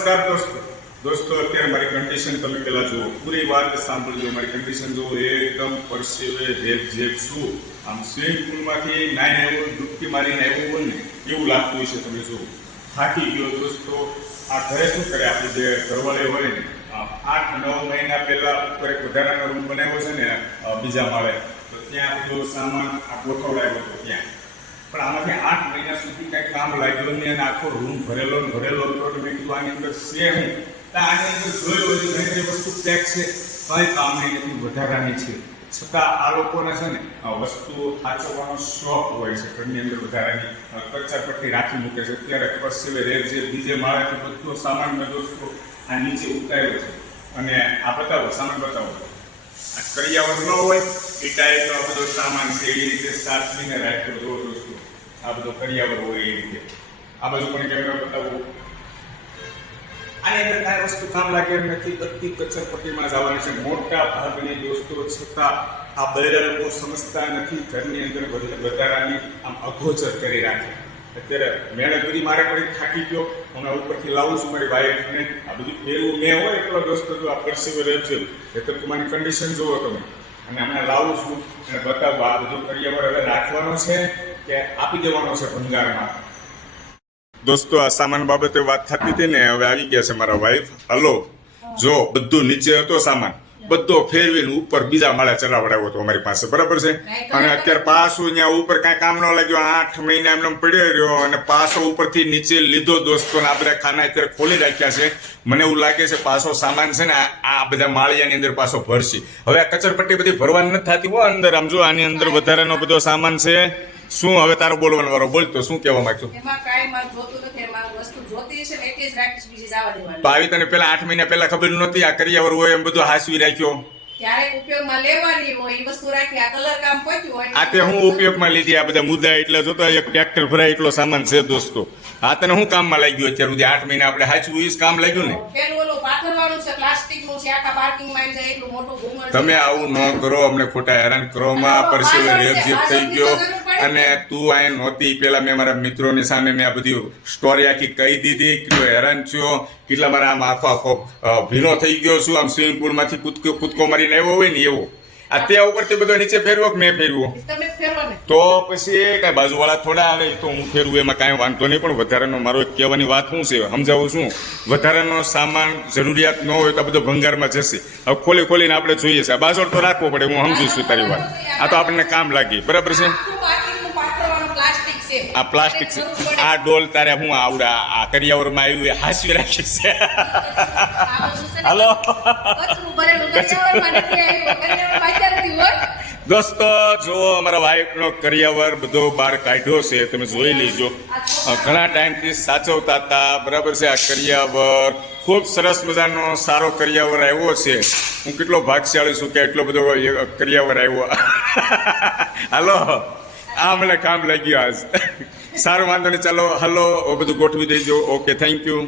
નમસ્કાર દોસ્તો. દોસ્તો, અત્યારે મારી કન્ડિશન તમે પેલા જુઓ. પૂરી વાત સાંભળજો. મારી કન્ડિશન જુઓ. એકદમ પરસેવે રેપ જેપ છું આમ સ્વિમિંગ પુલમાંથી નાઈને આવ્યો ડૂબકી મારીને આવ્યું હોય ને, એવું લાગતું છે તમે જુઓ. થાકી ગયો દોસ્તો. આ ઘરે શું કરે? આપણે જે ઘરવાળે હોય ને આઠ નવ મહિના પહેલા ઉપર એક વધારાનો રૂમ બનાવ્યો છે ને બીજા માળે. તો ત્યાં બધો સામાન આ ગોઠવડાયો હતો ત્યાં. પણ આમાંથી આઠ મહિના સુધી કઈ કામ લાગ્યું નહીં અને આખો રૂમ ભરેલો ને ભરેલો હતો મેં કીધું આની અંદર છે હું. આની અંદર જોયું હોય બધી વસ્તુ પેક છે કઈ કામ નહીં નથી વધારાની છે. છતાં આ લોકોને છે ને આ વસ્તુ સાચવવાનો શોખ હોય છે ઘરની અંદર વધારાની. અ, કચ્ચા પટ્ટી રાખી મૂકે છે. અત્યારે પશ્ચિમે રેલ જે બીજે માળાથી બધો સામાન મેં દોસ્તો આ નીચે ઉતાર્યો છે. અને આ બતાવો સામાન બતાવો. કરિયાવર ન હોય એ ટાઈપનો આ બધો સામાન છે એવી રીતે સાચવીને રાખ્યો જો દોસ્તો આ બધો કરિયાવર હોય એ રીતે આ બાજુ પણ કેમેરા બતાવો આની અંદર વસ્તુ કામ લાગે એમ નથી બધી કચરપટ્ટીમાં જવાની છે મોટા ભાગની દોસ્તો છતાં આ બૈરા લોકો સમજતા નથી ઘરની અંદર વધારાની આમ અઘોચર કરી રાખે અત્યારે મહેનત બધી મારે પડી થાકી ગયો. હું ઉપરથી લાવું છું મારી વાઈફને આ બધું એવું મેં હોય એટલો દોસ્તો જો આ પરસેવો રહે છે એ તો તમારી કન્ડિશન જુઓ તમે. અને હમણાં લાવું છું અને બતાવું આ બધું કરિયાવર હવે રાખવાનો છે કે આપી દેવાનો છે ભંગારમાં. દોસ્તો આ સામાન બાબતે વાત થતી હતી ને હવે આવી ગયા છે મારા વાઈફ હલો જો બધું નીચે હતો સામાન. બધો ફેરવીને ઉપર બીજા માળે ચલાવડાવ્યો હતો અમારી પાસે. બરાબર છે? અને અત્યારે પાછું અહીંયા ઉપર કાંઈ કામ ન લાગ્યું. આઠ મહિના એમને પડ્યો રહ્યો અને પાસો ઉપરથી નીચે લીધો દોસ્તો ને આપણે ખાના અત્યારે ખોલી રાખ્યા છે. મને એવું લાગે છે પાછો સામાન છે ને આ- બધા માળિયાની અંદર પાસો ભરશે. હવે આ કચરપટ્ટી બધી ભરવાની નથી થતી હો અંદર. આમ જો આની અંદર વધારાનો બધો સામાન છે. શું હવે તારો બોલવાનો વારો બોલ તો શું કહેવા માંગતો એમાં કાંઈ મારે જોતું નથી એમાં વસ્તુ જોતી છે ને એટલી જ રાખીશ બીજી જવા દેવાની. તો તને પેલા આઠ મહિના પહેલા ખબર નહોતી આ કરિયાવર હોય એમ બધું હાસવી રાખ્યો. ક્યારેક ઉપયોગમાં લેવાની હોય એ વસ્તુ રાખી આ કલર કામ પત્યું હોય આ તે હું ઉપયોગમાં લીધી આ બધા મુદ્દા એટલે જોતો એક ટ્રેક્ટર ભરાય એટલો સામાન છે દોસ્તો. આ તને શું કામમાં લાગ્યું અત્યાર સુધી? આઠ મહિના આપણે હાચવું ઈ જ કામ લાગ્યું ને? પેલું ઓલું પાથરવાનું છે પ્લાસ્ટિકનું છે આખા પાર્કિંગમાં જાય એટલું મોટું ઘૂંઘણ તમે આવું ન કરો અમને ખોટા હેરાન કરો માં પરસેવે રેપઝેપ થઈ ગયો. અને તું અહીં નહોતી. પેલા મેં મારા મિત્રોની સામે મેં આ બધી સ્ટોરી આખી કહી દીધી. કેટલો હેરાન થયો. કેટલા મારા આમ આખો આખો ભીનો થઈ ગયો છું. આમ સ્વિમિંગ પુલમાંથી કૂદકો કૂદકો મારીને આવ્યો હોય ને એવો. આ તે ઉપરથી બધો નીચે ફેરવો કે મેં ફેરવો? તો પછી કાંઈ બાજુવાળા થોડા આવે તો હું ફેરવું એમાં કાંઈ વાંધો નહીં. પણ વધારાનો મારો એક કહેવાની વાત શું છે? સમજાવું છું. વધારાનો સામાન જરૂરિયાત ન હોય તો આ બધો ભંગારમાં જશે. હવે ખોલી ખોલીને આપણે જોઈએ છે. આ બાજોડ તો રાખવો પડે હું સમજુ છું તારી વાત. આ તો આપણને કામ લાગી. બરાબર છે આખું પાર્કિંગનું પાથરવાનું પ્લાસ્ટિક છે આ પ્લાસ્ટિક છે આ ડોલ તારે હું આવડા આ કરિયાવરમાં આવ્યું એ હાસવી રાખી છે હાલો. દોસ્તો જો અમારા વાઈફનો કરિયાવર બધો બહાર કાઢ્યો છે તમે જોઈ લેજો. ઘણા ટાઈમથી સાચવતા હતા બરાબર છે આ કરિયાવર ખૂબ સરસ મજાનો સારો કરિયાવર આવ્યો છે. હું કેટલો ભાગશાળી છું કે એટલો બધો કરિયાવર આવ્યો. હાલો. આ મને કામ લાગ્યું આજ. સારું વાંધો નહીં, ચાલો, હલો બધું ગોઠવી દેજો. Okay thank you